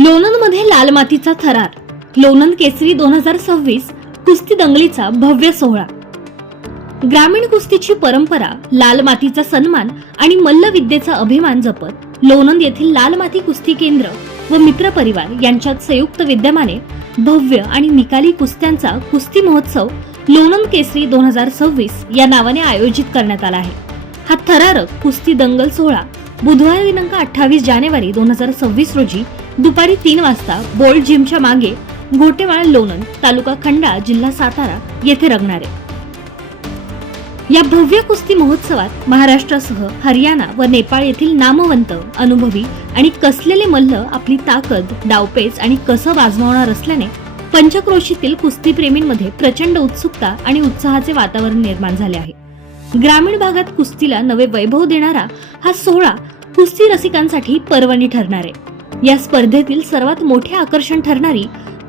लोणंदमध्ये लाल मातीचा थरार. लोणंद केसरी दोन हजार सव्वीस कुस्ती दंगलीचा भव्य सोहळा. ग्रामीण कुस्तीची परंपरा लाल मातीचा सन्मान आणि मल्लविद्येचा अभिमान जपत लोणंद येथील लाल माती कुस्ती केंद्र व मित्र परिवार यांच्यात संयुक्त विद्यमाने भव्य आणि निकाली कुस्त्यांचा कुस्ती महोत्सव लोणंद केसरी दोन हजार सव्वीस या नावाने आयोजित करण्यात आला आहे. हा थरारक कुस्ती दंगल सोहळा बुधवार दिनांक अठ्ठावीस जानेवारी दोन हजार सव्वीस रोजी दुपारी तीन वाजता बोल्ड जिमच्या मागे घोटेवाळ लोणंद तालुका खंडाळ जिल्हा सातारा येथे रंगणार आहे. या भव्य कुस्ती महोत्सवात महाराष्ट्रासह हरियाणा व नेपाळ येथील नामवंत अनुभवी आणि कसलेले मल्ल आपली ताकद डावपेच आणि कसं वाजवणार असल्याने पंचक्रोशीतील कुस्तीप्रेमींमध्ये प्रचंड उत्सुकता आणि उत्साहाचे वातावरण निर्माण झाले आहे. ग्रामीण भागात कुस्तीला नवे वैभव देणारा हा सोहळा कुस्ती रसिकांसाठी पर्वणी ठरणार आहे. या स्पर्धेतील सर्वात मोठे आकर्षण ठरणारी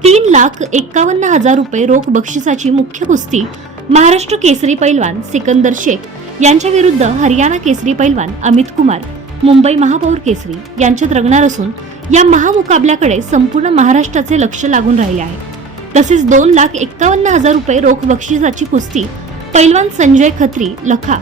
तीन लाख एक्कावन्न हजार रुपये रोख बक्षिसाची मुख्य कुस्ती महाराष्ट्र केसरी पैलवान सिकंदर शेख यांच्या विरुद्ध हरियाणा केसरी पैलवान अमित कुमार मुंबई महापौर केसरी यांच्यात रंगणार असून या महामुकाबल्याकडे संपूर्ण महाराष्ट्राचे लक्ष लागून राहिले आहे. तसेच दोन लाख एक्कावन्न हजार रुपये रोख बक्षिसाची कुस्ती पैलवान संजय खत्री लखा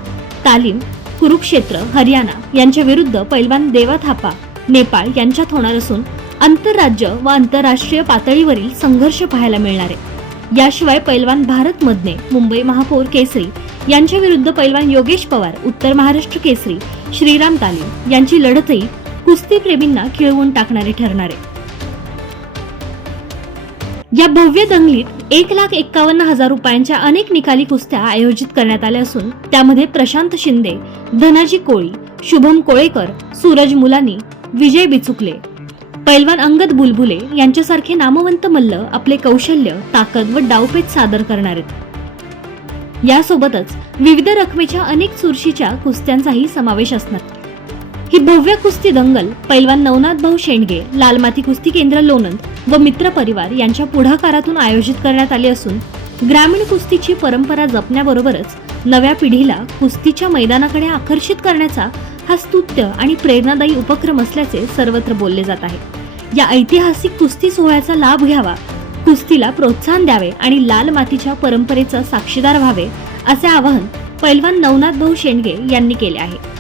तालीम कुरुक्षेत्र हरियाणा यांच्या विरुद्ध पैलवान देवा थापा नेपाळ यांच्यात होणार असून आंतरराज्य व आंतरराष्ट्रीय पातळीवरील संघर्ष पाहायला मिळणार आहे. याशिवाय पैलवान भारत मधने मुंबई महापौर केसरी यांच्या विरुद्ध पैलवान योगेश पवार उत्तर महाराष्ट्र केसरी श्रीराम तालीम यांची लढतही कुस्तीप्रेमींना खिळवून टाकणारी ठरणार आहे. या भव्य दंगलीत एक लाख एक्कावन्न हजार रुपयांच्या अनेक निकाली कुस्त्या आयोजित करण्यात आल्या असून त्यामध्ये प्रशांत शिंदे धनाजी कोळी शुभम कोळेकर सूरज मुलानी विजय बिचुकले पैलवान अंगद बुलबुले यांच्यासारखे नामवंत मल्ल आपले कौशल्य ताकद व डावपेच सादर करणार आहेत. यासोबतच विविध रकमेच्या अनेक चुरशीच्या कुस्त्यांचाही समावेश असणार. ही भव्य कुस्ती दंगल पैलवान नवनाथ भाऊ शेंडगे लालमाती कुस्ती केंद्र लोणंद व मित्र परिवार यांच्या पुढाकारातून आयोजित करण्यात आली असून ग्रामीण कुस्तीची परंपरा जपण्याबरोबरच नव्या पिढीला कुस्तीच्या मैदानाकडे आकर्षित करण्याचा हा स्तुत्य आणि प्रेरणादायी उपक्रम असल्याचे सर्वत्र बोलले जात आहे. या ऐतिहासिक कुस्ती सोहळ्याचा लाभ घ्यावा कुस्तीला प्रोत्साहन द्यावे आणि लाल मातीच्या परंपरेचा साक्षीदार व्हावे असे आवाहन पैलवान नवनाथ भाऊ शेंडगे यांनी केले आहे.